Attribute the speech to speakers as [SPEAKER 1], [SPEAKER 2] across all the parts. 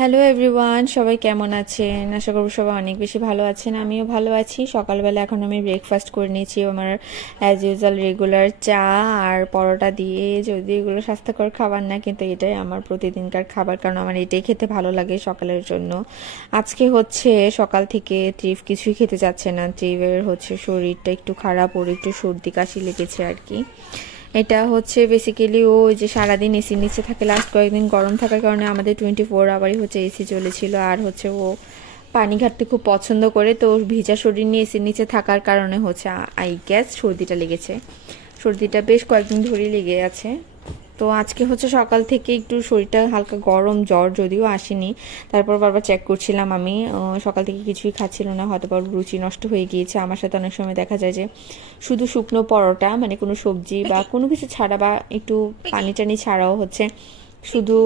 [SPEAKER 1] Hello everyone সবাই কেমন আছেন? আশা করব সবাই অনেক বেশি ভালো আছেন। আমিও ভালো আছি। সকালবেলা এখন আমি ব্রেকফাস্ট করে নিয়েছি আমার অ্যাজ ইউজুয়াল রেগুলার চা আর পরোটা দিয়ে। যদি এগুলো স্বাস্থ্যকর খাবার না, কিন্তু এটাই আমার প্রতিদিনকার খাবার, কারণ আমার এটাই খেতে ভালো লাগে সকালের জন্য। আজকে হচ্ছে সকাল থেকে ট্রিপ কিছুই খেতে যাচ্ছে না। ট্রিপের হচ্ছে শরীরটা একটু খারাপ, ওর একটু সর্দি কাশি লেগেছে আর কি। এটা হচ্ছে বেসিক্যালি ও যে সারাদিন এসির নিচে থাকে লাস্ট কয়েকদিন গরম থাকার কারণে আমাদের টোয়েন্টি ফোর আওয়ারই হচ্ছে এসি চলেছিল আর হচ্ছে ও পানি ঘাটতে খুব পছন্দ করে, তো ভিজা শরীর নিয়ে এসির নিচে থাকার কারণে হচ্ছে আই গ্যাস সর্দিটা লেগেছে। সর্দিটা বেশ কয়েকদিন ধরেই লেগে আছে। তো আজকে হচ্ছে সকাল থেকে একটু শরীরটা হালকা গরম জ্বর যদিও আসেনি, তারপর বারবার চেক করছিলাম আমি সকাল থেকে কিছুই খাচ্ছিল না হয়তো বা রুচি নষ্ট হয়ে গিয়েছে। আমার সাথে অনেক সময় দেখা যায় যে শুধু শুকনো পরোটা মানে কোনো সবজি বা কোনো কিছু ছাড়া বা একটু পানি টানি ছাড়াও হচ্ছে শুধু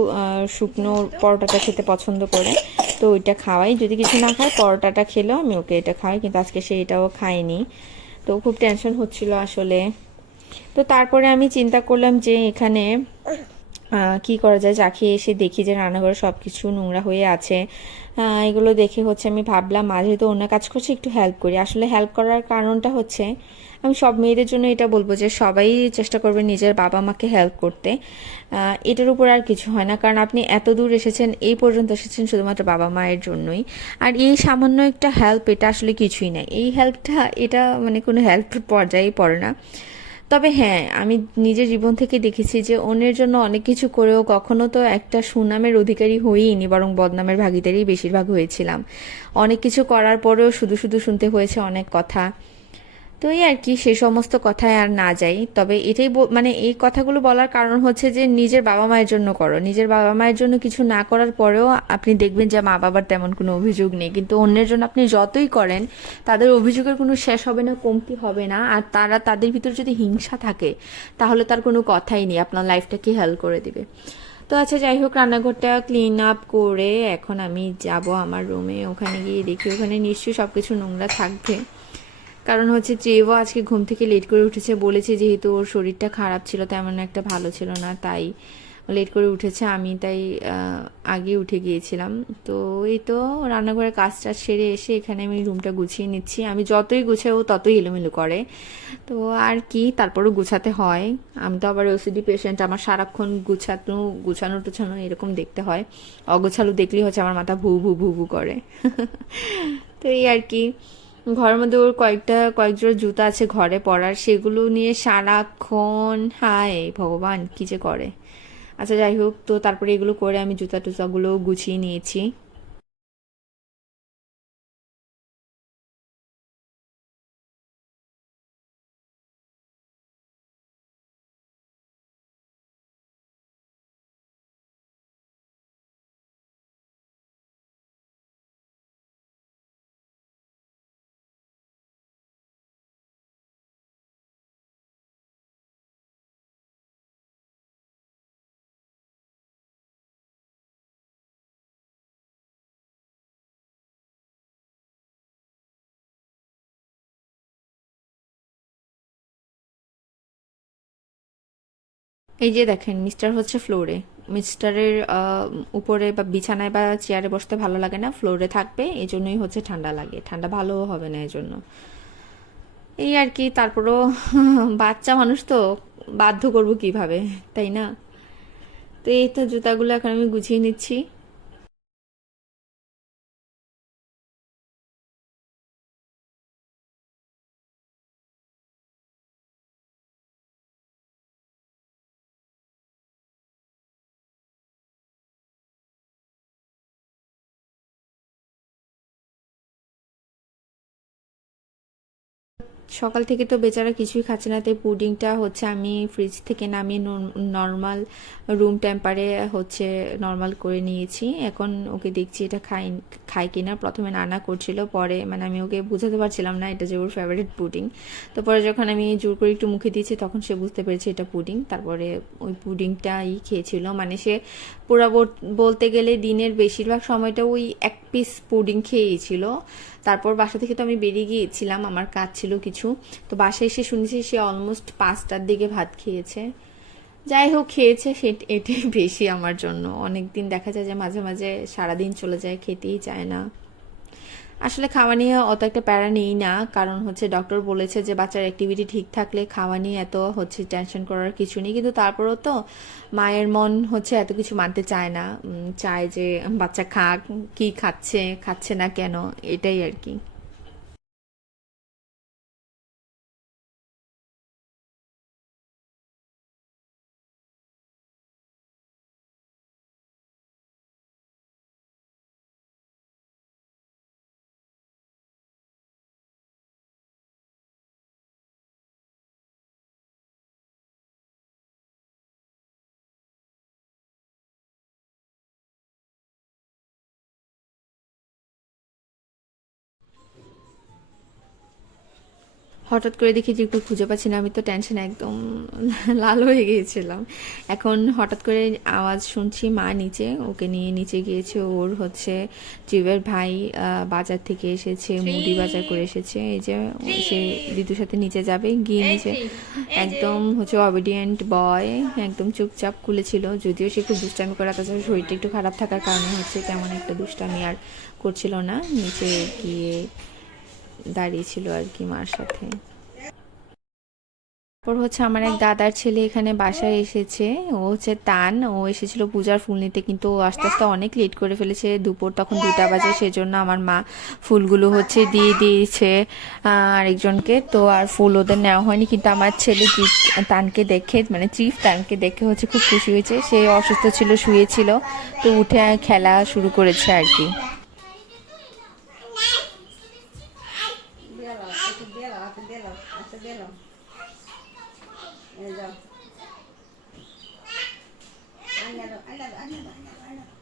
[SPEAKER 1] শুকনো পরোটাটা খেতে পছন্দ করে, তো ওইটা খাওয়াই। যদি কিছু না খায়, পরোটাটা খেলেও আমি ওকে এটা খাওয়াই, কিন্তু আজকে সে এটাও খায়নি। তো খুব টেনশন হচ্ছিল আসলে। তো তারপরে আমি চিন্তা করলাম যে এখানে কি করা যায়? যাকে এসে দেখি যে রান্নাঘরে সব কিছু নোংরা হয়ে আছে। এগুলো দেখে হচ্ছে আমি ভাবলাম, মাঝে তো অন্য কাজ করছে, একটু হেল্প করি। আসলে হেল্প করার কারণটা হচ্ছে, আমি সব মেয়েদের জন্য এটা বলব যে সবাই চেষ্টা করবে নিজের বাবা মাকে হেল্প করতে। এটার উপর আর কিছু হয় না। কারণ আপনি এত দূর এসেছেন, এই পর্যন্ত এসেছেন শুধুমাত্র বাবা মায়ের জন্যই। আর এই সামান্য একটা হেল্প এটা আসলে কিছুই নাই এই হেল্পটা এটা মানে কোনো হেল্প পর্যায়েই পড়ে না। তবে হ্যাঁ আমি নিজের জীবন থেকে দেখেছি যে অন্যের জন্য অনেক কিছু করেও কখনো তো একটা সুনামের অধিকারী হইনি বরং বদনামের ভাগিদারই বেশিরভাগ হয়েছিলাম। অনেক কিছু করার পরেও শুধু শুধু শুনতে হয়েছে অনেক কথা। তো এই আর কি সেই সমস্ত কথায় আর না যাই। তবে এটাই মানে এই কথাগুলো বলার কারণ হচ্ছে যে নিজের বাবা মায়ের জন্য করো। নিজের বাবা মায়ের জন্য কিছু না করার পরেও আপনি দেখবেন যে মা বাবার তেমন কোনো অভিযোগ নেই। কিন্তু অন্যের জন্য আপনি যতই করেন, তাদের অভিযোগের কোনো শেষ হবে না, কমতি হবে না। আর তারা তাদের ভিতর যদি হিংসা থাকে, তাহলে তার কোনো কথাই নেই। আপনার লাইফটাকে হেল্প করে দিবে। তো আচ্ছা যাই হোক, রান্নাঘরটা ক্লিন আপ করে এখন আমি যাব আমার রুমে ওখানে গিয়ে দেখি, ওখানে নিশ্চয়ই সব কিছু নোংরা থাকবে। কারণ হচ্ছে ট্রেভও আজকে ঘুম থেকে লেট করে উঠেছে, বলেছে যেহেতু ওর শরীরটা খারাপ ছিল, তেমন একটা ভালো ছিল না, তাই লেট করে উঠেছে, আমি তাই আগে উঠে গিয়েছিলাম। তো এই তো রান্নাঘরের কাজটা সেরে এসে এখানে আমি রুমটা গুছিয়ে নিচ্ছি। আমি যতই গুছাই ও ততই এলোমেলো করে। তো আর কি, তারপরও গুছাতে হয়। আমি তো আবার ওসিডি পেশেন্ট আমার সারাক্ষণ গুছানো গুছানো টুছানো এরকম দেখতে হয়। অগোছালো দেখলেই হচ্ছে আমার মাথা ভু ভু ভু ভু করে। তো এই আর কি। ঘরের মধ্যে ওর কয়েকটা কয়েক জোড়া জুতা আছে ঘরে পরার, সেগুলো নিয়ে সারাক্ষণ, হায় ভগবান, কী যে করে। আচ্ছা যাই হোক, তো তারপরে এগুলো করে আমি জুতা টুতাগুলো গুছিয়ে নিয়েছি। এই যে দেখেন মিস্টার হচ্ছে ফ্লোরে মিস্টারের উপরে বা বিছানায় বা চেয়ারে বসতে ভালো লাগে না ফ্লোরে থাকবে, এই জন্যই হচ্ছে ঠান্ডা লাগে। ঠান্ডা ভালো হবে না এই জন্য এই আর কি, তারপরও বাচ্চা মানুষ তো বাধ্য করব কীভাবে, তাই না? তো এই তো জুতাগুলো এখন আমি গুছিয়ে নিচ্ছি। সকাল থেকে তো বেচারা কিছুই খাচ্ছে না, তাই পুডিংটা হচ্ছে আমি ফ্রিজ থেকে নামিয়ে নর্মাল রুম টেম্পারে হচ্ছে নর্মাল করে নিয়েছি। এখন ওকে দেখছি এটা খাই খাই কিনা। প্রথমে নানা করছিল, পরে মানে আমি ওকে বুঝাতে পারছিলাম না এটা যে ওর ফেভারিট পুডিং তো পরে যখন আমি জোর করে একটু মুখে দিয়েছি, তখন সে বুঝতে পেরেছে এটা পুডিং তারপরে ওই পুডিংটাই খেয়েছিল। মানে সে পুরো বলতে গেলে দিনের বেশিরভাগ সময়টা ওই এক পিস পুডিং খেয়েছিল। তারপর বাসা থেকে তো আমি বেরিয়ে গিয়েছিলাম, আমার কাজ ছিল কিছু। তো বাসায় এসে শুনেছি সে অলমোস্ট পাঁচটার দিকে ভাত খেয়েছে। যাই হোক, খেয়েছে সে, এটাই বেশি আমার জন্য। অনেক দিন দেখা যায় যে মাঝে মাঝে সারাদিন চলে যায়, খেতেই চায় না। আসলে খাওয়া নিয়ে অত একটা প্যারা নেই না, কারণ হচ্ছে ডক্টর বলেছে যে বাচ্চার অ্যাক্টিভিটি ঠিক থাকলে খাওয়া নিয়ে এত হচ্ছে টেনশন করার কিছু নেই। কিন্তু তারপরেও তো মায়ের মন হচ্ছে এত কিছু মানতে চায় না চায় যে বাচ্চা খাক, কি খাচ্ছে খাচ্ছে না কেন, এটাই আর কি। হঠাৎ করে দেখি যে একটু খুঁজে পাচ্ছি না আমি তো টেনশন একদম লাল হয়ে গিয়েছিলাম। এখন হঠাৎ করে আওয়াজ শুনছি মা নিচে ওকে নিয়ে নিচে গিয়েছে ওর হচ্ছে জীবের ভাই বাজার থেকে এসেছে মুদি বাজার করে এসেছে এই যে সে দিদুর সাথে নিচে যাবে গিয়ে নিচে একদম হচ্ছে অবিডিয়েন্ট বয় একদম চুপচাপ খুলেছিল যদিও সে খুব দুষ্টামি করে তাছাড়া শরীরটা একটু খারাপ থাকার কারণে হচ্ছে তেমন একটা দুষ্টামি আর করছিল না নিচে গিয়ে দাঁড়িয়েছিল আর কি মার সাথে। তারপর হচ্ছে আমার এক দাদার ছেলে এখানে বাসায় এসেছে। ও হচ্ছে তান, ও এসেছিল পূজার ফুল নিতে, কিন্তু আস্তে আস্তে অনেক লেট করে ফেলেছে। দুপুর তখন দুটা বাজে, সেজন্য আমার মা ফুলগুলো হচ্ছে দিয়ে দিয়েছে আরেকজনকে। তো আর ফুল ওদের নেওয়া হয়নি, কিন্তু আমার ছেলে তানকে দেখে মানে চিফ তানকে দেখে হচ্ছে খুব খুশি হয়েছে। সে অসুস্থ ছিল, শুয়েছিল, তো উঠে খেলা শুরু করেছে আর কি।
[SPEAKER 2] দিলাম একটু দিলাম এই যাও আইনা দাও আইনা দাও আইনা দাও আইনা দাও, আইনা দাও।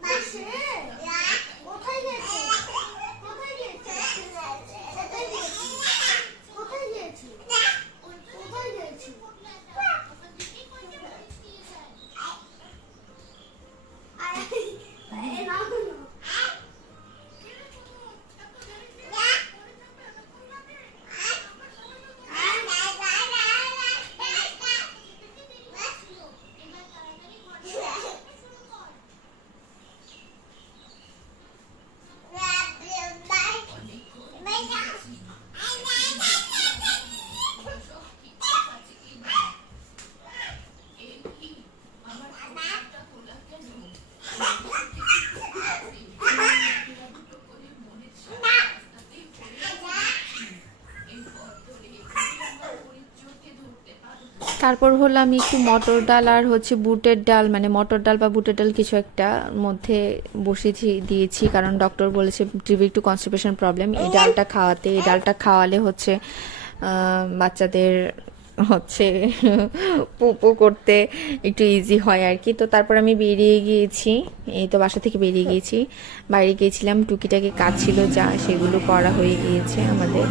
[SPEAKER 3] কোথায়
[SPEAKER 1] তারপর হলো আমি একটু মটর ডাল আর হচ্ছে বুটের ডাল মানে মটর ডাল বা বুটের ডাল কিছু একটা মধ্যে বসিয়েছি, দিয়েছি। কারণ ডক্টর বলেছে টিভি একটু কনস্টিপেশন প্রবলেম এই ডালটা খাওয়াতে, এই ডালটা খাওয়ালে হচ্ছে বাচ্চাদের হচ্ছে পুপো করতে একটু ইজি হয় আর কি। তো তারপর আমি বেরিয়ে গিয়েছি, এই তো বাসা থেকে বেরিয়ে গিয়েছি। বাইরে গিয়েছিলাম, টুকিটাকি কাজ ছিল, যা সেগুলো করা হয়ে গিয়েছে আমাদের।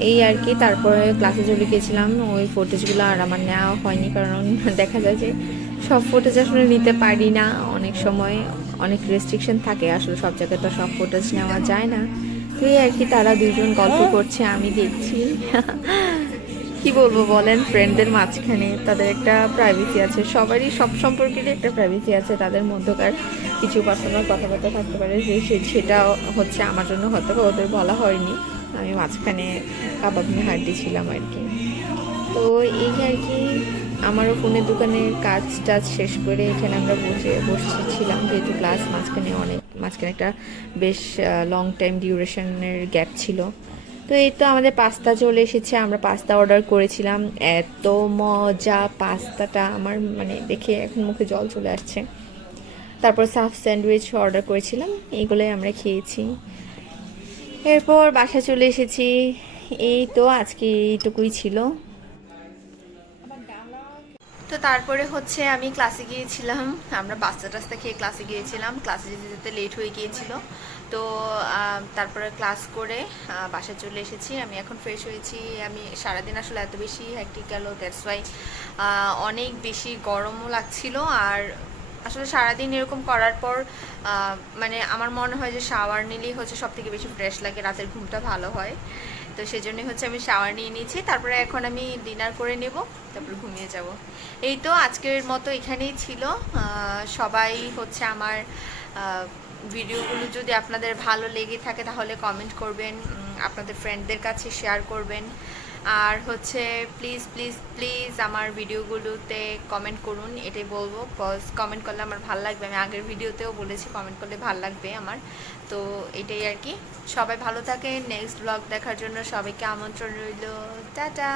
[SPEAKER 1] এই আর কি, তারপরে ক্লাসে চলে গেছিলাম, ওই ফুটেজগুলো আর আমার নেওয়া হয়নি কারণ দেখা যায় যে সব ফুটেজ আসলে নিতে পারি না অনেক সময়, অনেক রেস্ট্রিকশন থাকে, আসলে সব জায়গায় তো সব ফুটেজ নেওয়া যায় না। তো এই আর কি, তারা দুজন গল্প করছে, আমি দেখছি। কি বলব বলেন ফ্রেন্ডদের মাঝখানে তাদের একটা প্রাইভেসি আছে, সবারই সব সম্পর্কেরই একটা প্রাইভেসি আছে, তাদের মধ্যকার কিছু পার্সোনাল কথাবার্তা থাকতে পারে, যে সেটা হচ্ছে আমার জন্য হয়তো ওদের বলা হয়নি। আমি মাঝখানে কাবাব নিয়ে হাড্ডি ছিলাম আর কি। তো এই আর কি, আমারও ফোনের দোকানের কাজ টাজ শেষ করে এখানে আমরা বসে বসেছিলাম যেহেতু ক্লাস মাঝখানে অনেক, মাঝখানে একটা বেশ লং টাইম ডিউরেশনের গ্যাপ ছিল। তো এই তো আমাদের পাস্তা চলে এসেছে, আমরা পাস্তা অর্ডার করেছিলাম। এত মজা পাস্তাটা আমার মানে দেখে এখন মুখে জল চলে আসছে। তারপর সাফ স্যান্ডউইচ অর্ডার করেছিলাম, এগুলোই আমরা খেয়েছি। এরপর বাসা চলে এসেছি। এই তো আজকে এইটুকুই ছিল। তো তারপরে হচ্ছে আমি ক্লাসে গিয়েছিলাম। আমরা বাচ্চা টাস্তা খেয়ে ক্লাসে গিয়েছিলাম। ক্লাসে যেতে যেতে লেট হয়ে গিয়েছিল। তো তারপরে ক্লাস করে বাসায় চলে এসেছি। আমি এখন ফ্রেশ হয়েছি। আমি সারাদিন আসলে এত বেশি হ্যাকটিক গেল। দ্যাটস ওয়াই অনেক বেশি গরমও লাগছিল। আর আসলে সারাদিন এরকম করার পর মানে আমার মনে হয় যে শাওয়ার নিলেই হচ্ছে সব থেকে বেশি ফ্রেশ লাগে, রাতের ঘুমটা ভালো হয়। তো সেজন্যই হচ্ছে আমি শাওয়ার নিয়ে নিয়েছি, তারপরে এখন আমি ডিনার করে নেব, তারপর ঘুমিয়ে যাব। এই তো আজকের মতো এখানেই ছিল। সবাই হচ্ছে আমার ভিডিওগুলো যদি আপনাদের ভালো লেগে থাকে তাহলে কমেন্ট করবেন আপনাদের ফ্রেন্ডদের কাছে শেয়ার করবেন। আর হচ্ছে প্লিজ প্লিজ প্লিজ আমার ভিডিওগুলোতে কমেন্ট করুন, এটাই বলব। কজ কমেন্ট করলে আমার ভালো লাগবে। আমি আগের ভিডিওতেও বলেছি কমেন্ট করলে ভালো লাগবে আমার। তো এটাই আর কি। সবাই ভালো থাকে নেক্সট ব্লগ দেখার জন্য সবাইকে আমন্ত্রণ রইল। টাটা!